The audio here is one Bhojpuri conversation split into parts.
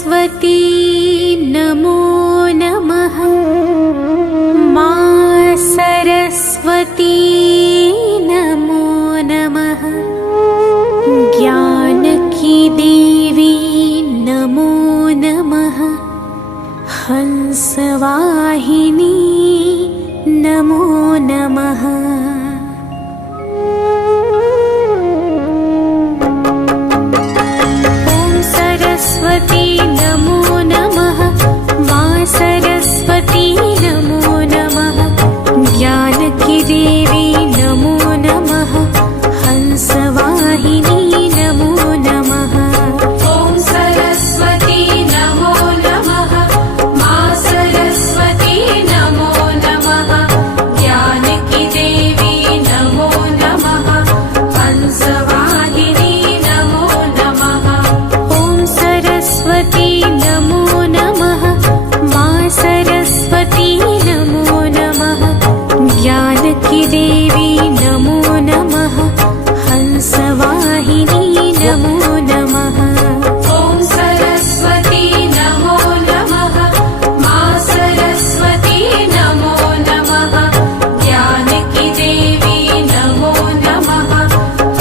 सरस्वती नमो नमः। मा सरस्वती नमो नमः। ज्ञान की देवी नमो नमः। हंसवाहिनी नमो नमः। ॐ सरस्वती नमो नमः। मा सरस्वती नमो नमः। ज्ञान की देवी नमो नमः। हंसवाहिनी नमो नमः। ॐ सरस्वती नमो नमः। मा सरस्वती नमो नमः। ज्ञान की देवी नमो नमः। हंसवाहिनी नमो नमः। ॐ सरस्वती नमो नमः। मा सरस्वती नमो नमः। ज्ञान की देवी नमो नमः। हंसवाहिनी नमो नमः। ॐ सरस्वती नमो नमः। मा सरस्वती नमो नमः। ज्ञान की देवी नमो नमः।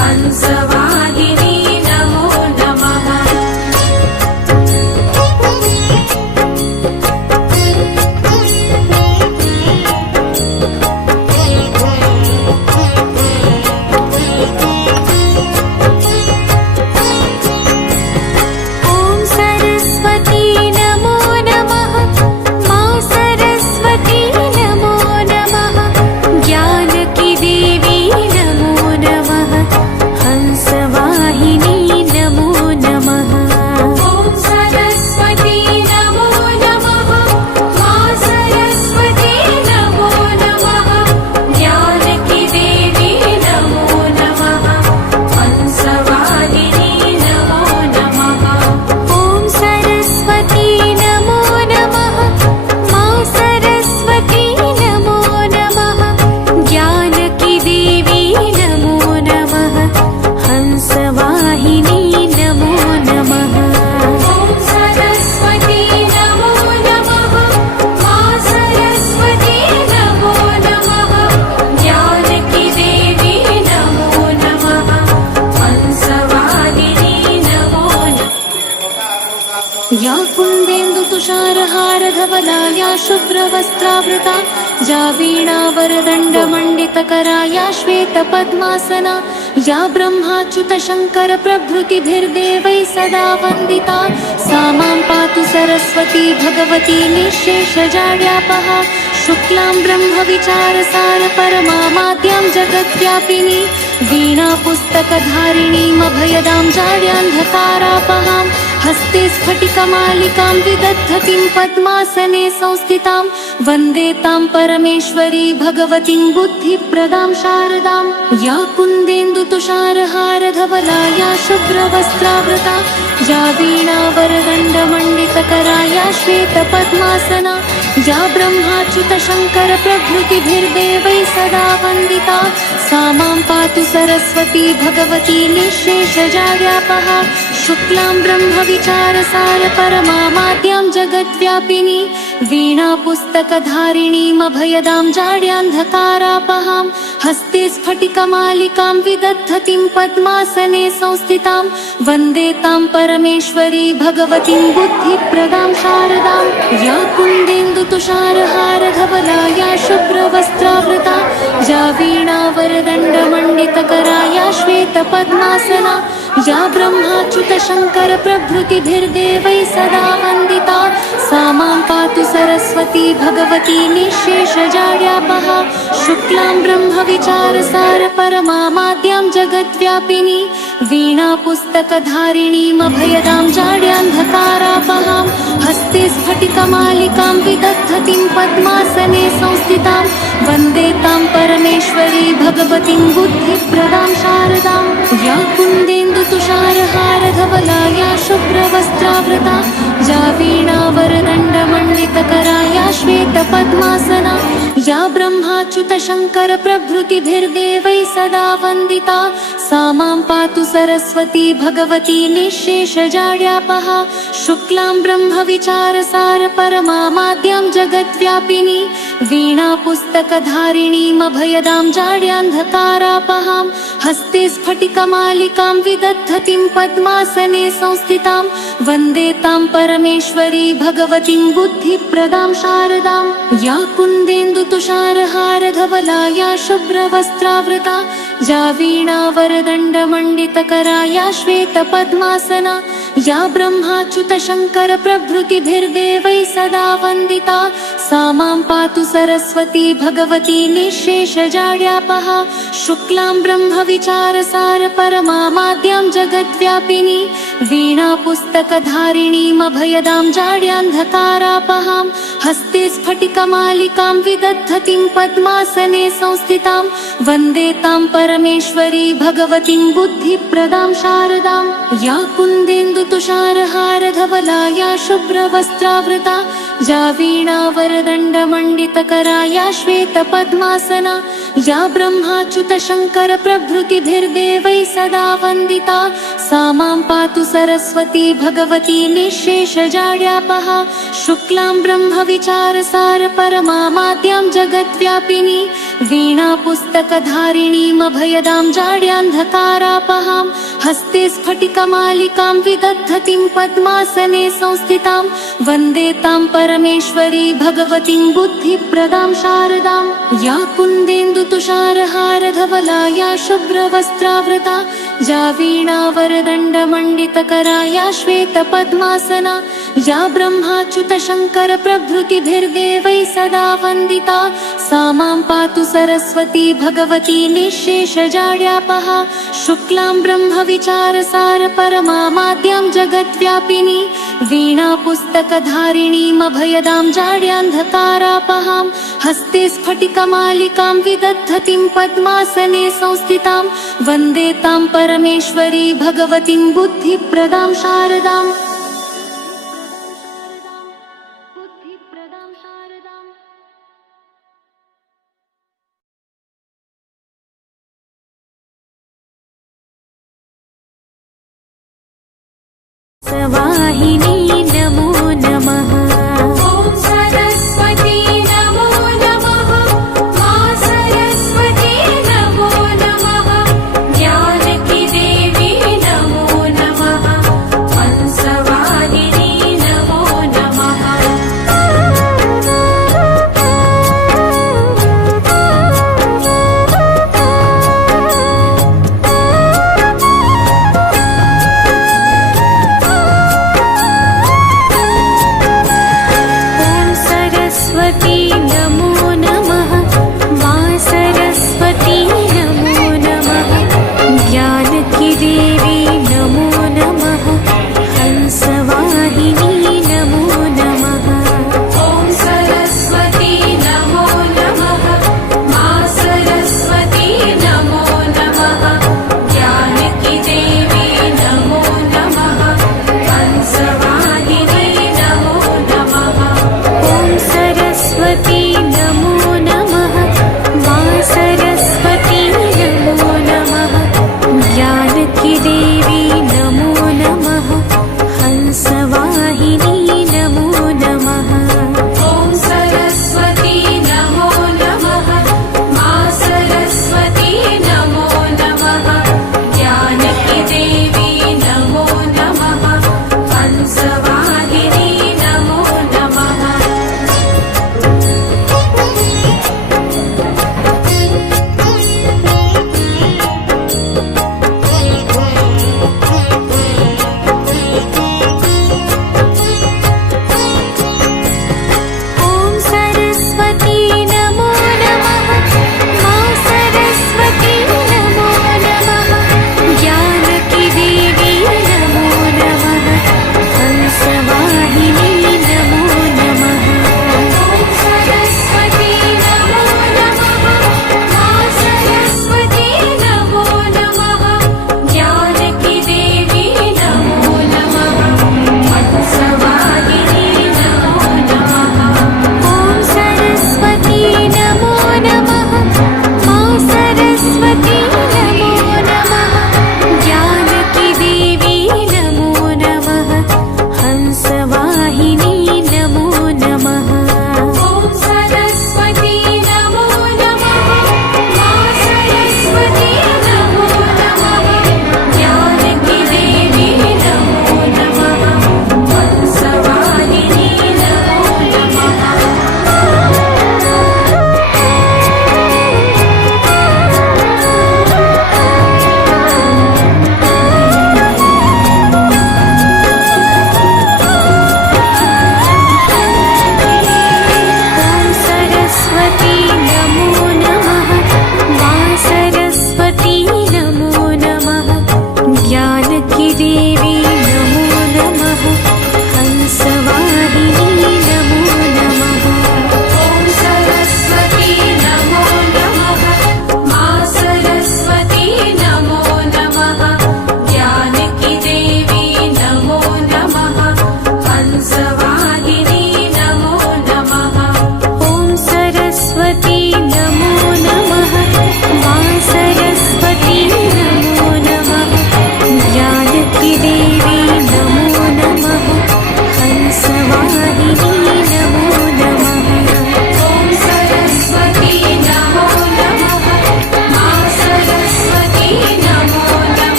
हंसवाहिनी नमो नमः। ॐ सरस्वती नमो नमः। मा सरस्वती नमो नमः। ज्ञान की देवी नमो नमः। हंसवाहिनी नमो नमः। ॐ सरस्वती नमो नमः। मा सरस्वती नमो नमः। ज्ञान की देवी नमो नमः। हंसवाहिनी नमो नमः। ॐ सरस्वती नमो नमः। मा सरस्वती नमो नमः। ज्ञान की देवी नमो नमः। हंसवाहिनी नमो नमः। ॐ सरस्वती नमो नमः। मा सरस्वती नमो नमः। ज्ञान की देवी नमो नमः। हंसवाहिनी नमो नमः। या कुन्देन्दुतुषारहारधवला या शुभ्रवस्त्रावृता या वीणावरदण्डमण्डितकरा या श्वेतपद्मासना या ब्रह्माच्युतशङ्करप्रभृतिभिर्देवैः सदा वन्दिता सा मां पातु सरस्वती भगवती निःशेषजाड्यापहा शुक्लां ब्रह्मविचारसारपरमामाद्यां जगद्व्यापिनी वीणापुस्तकधारिणीमभयदां जाड्यान्धकारापहां हस्ते स्फटिकमालिकां विदधतीं पद्मासने संस्थितां वन्दे तां परमेश्वरी भगवतीं बुद्धिप्रदां शारदां या कुन्देन्दुतुषारहारधवला या शुभ्रवस्त्रावृता या वीणावरदण्डमण्डितकरा या श्वेतपद्मासना या ब्रह्माच्युतशङ्करप्रभृतिभिर्देवैः सदा वन्दिता सा मां पातु सरस्वती भगवती निःशेषजाड्यापहा शुक्लां ब्रह्मविचारसारपरमामाद्यां जगद्व्यापिनी वीणापुस्तकधारिणीमभयदां जाड्यान्धकारापहां हस्ते स्फटिकमालिकां विदधतीं पद्मासने संस्थितां वन्दे तां परमेश्वरी भगवतीं बुद्धिप्रदां शारदां या कुन्देन्दुतुषारहारधवला या शुभ्रवस्त्रावृता या वीणावरदण्डमण्डितकरा या श्वेतपद्मासना या ब्रह्माच्युतशङ्करप्रभृतिभिर्देवैः सदा वन्दिता सा मां पातु सरस्वती भगवती निःशेषजाड्यापहा शुक्लां ब्रह्मविचारसारपरमामाद्यां जगद्व्यापिनी वीणापुस्तकधारिणीमभयदां जाड्यान्धकारापहां हस्ते स्फटिकमालिकां विदधतीं पद्मासने संस्थितां वन्दे तां परमेश्वरी भगवतीं बुद्धिप्रदां शारदां या कुन्देन्दुतुषारहारधवला या शुभ्रवस्त्रावृता या वीणावरदण्डमण्डितकरा वरदण्डमण्डितकरा या श्वेतपद्मासना या ब्रह्माच्युतशङ्करप्रभृतिभिर्देवैः सदा वन्दिता सा मां पातु सरस्वती भगवती निःशेषजाड्यापहा शुक्लां ब्रह्मविचारसारपरमामाद्यां जगद्व्यापिनी वीणापुस्तकधारिणीमभयदां जाड्यान्धकारापहां हस्ते स्फटिकमालिकां विदधतीं पद्मासने संस्थितां वन्दे तां परमेश्वरी भगवतीं बुद्धिप्रदां शारदां या कुन्देन्दुतुषारहारधवला या शुभ्रवस्त्रावृता या वीणावरदण्डमण्डितकरा या श्वेतपद्मासना या ब्रह्माच्युतशङ्करप्रभृतिभिर्देवैः सदा वन्दिता सा मां पातु सरस्वती भगवती निःशेषजाड्यापहा शुक्लां ब्रह्मविचारसारपरमामाद्यां जगद्व्यापिनी वीणापुस्तकधारिणीमभयदां जाड्यान्धकारापहां हस्ते स्फटिकमालिकां विदधतीं पद्मासने संस्थितां वन्दे तां परमेश्वरी भगवतीं बुद्धिप्रदां शारदां या कुन्देन्दुतुषारहारधवला या शुभ्रवस्त्रावृता या वीणावरदण्डमण्डितकरा या श्वेतपद्मासना या ब्रह्माच्युतशङ्करप्रभृतिभिर्देवैः सदा वन्दिता सा मां पातु सरस्वती भगवती निःशेषजाड्यापहा शुक्लां ब्रह्मविचारसारपरमामाद्यां जगद्व्यापिनी वीणापुस्तकधारिणीमभयदां जाड्यान्धकारापहां हस्ते स्फटिकमालिकां विदधतीं पद्मासने संस्थितां वन्दे तां परमेश्वरी भगवतीं बुद्धिप्रदां शारदां या कुन्देन्दुतुषारहारधवला या शुभ्रवस्त्रावृता या वीणावरदण्डमण्डितकरा या श्वेतपद्मासना या ब्रह्माच्युतशङ्करप्रभृतिभिर्देवैः सदा वन्दिता सा मां पातु सरस्वती भगवती निःशेषजाड्यापहा शुक्लां ब्रह्मविचारसारपरमामाद्यां जगद्व्यापिनी वीणापुस्तकधारिणीमभयदां जाड्यान्धकारापहां हस्ते स्फटिकमालिकां विदधतीं पद्मासने संस्थितां वन्दे तां परमेश्वरी भगवतीं बुद्धिप्रदां शारदां वाहिनी